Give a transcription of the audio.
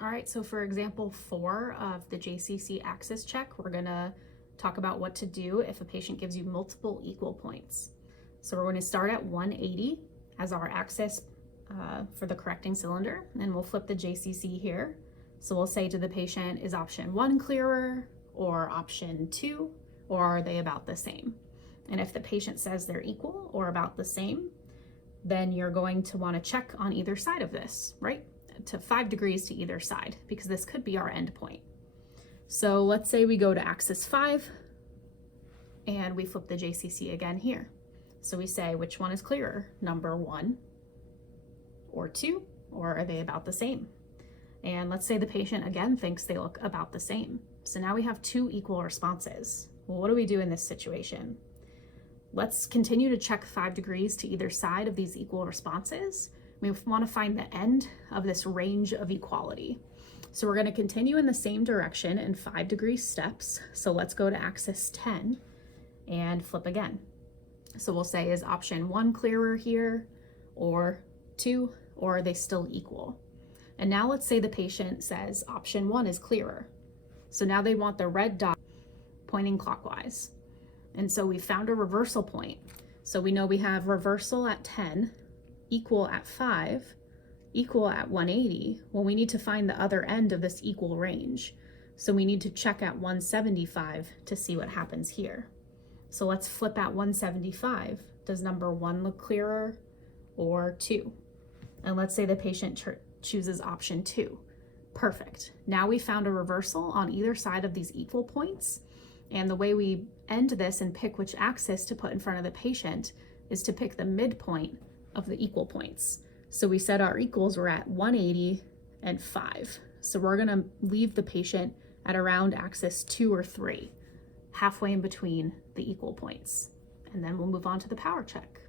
All right, so for example 4 of the JCC axis check, we're gonna talk about what to do if a patient gives you multiple equal points. So we're going to start at 180 as our axis for the correcting cylinder, and we'll flip the JCC here. So we'll say to the patient, is option 1 clearer or option 2, or are they about the same? And if the patient says they're equal or about the same, then you're going to want to check on either side of this, right? To 5 degrees to either side, because this could be our end point. So let's say we go to axis 5 and we flip the JCC again here. So we say, which one is clearer, number 1 or 2, or are they about the same? And let's say the patient again thinks they look about the same. So now we have 2 equal responses. Well, what do we do in this situation? Let's continue to check 5 degrees to either side of these equal responses. We want to find the end of this range of equality. So we're going to continue in the same direction in 5 degree steps. So let's go to axis 10 and flip again. So we'll say, is option 1 clearer here, or 2, or are they still equal? And now let's say the patient says option 1 is clearer. So now they want the red dot pointing clockwise. And so we found a reversal point. So we know we have reversal at 10, equal at 5, equal at 180. Well, we need to find the other end of this equal range. So we need to check at 175 to see what happens here. So let's flip at 175. Does number 1 look clearer or 2? And let's say the patient chooses option 2. Perfect. Now we found a reversal on either side of these equal points. And the way we end this and pick which axis to put in front of the patient is to pick the midpoint of the equal points. So we said our equals were at 180 and 5. So we're going to leave the patient at around axis 2 or 3, halfway in between the equal points. And then we'll move on to the power check.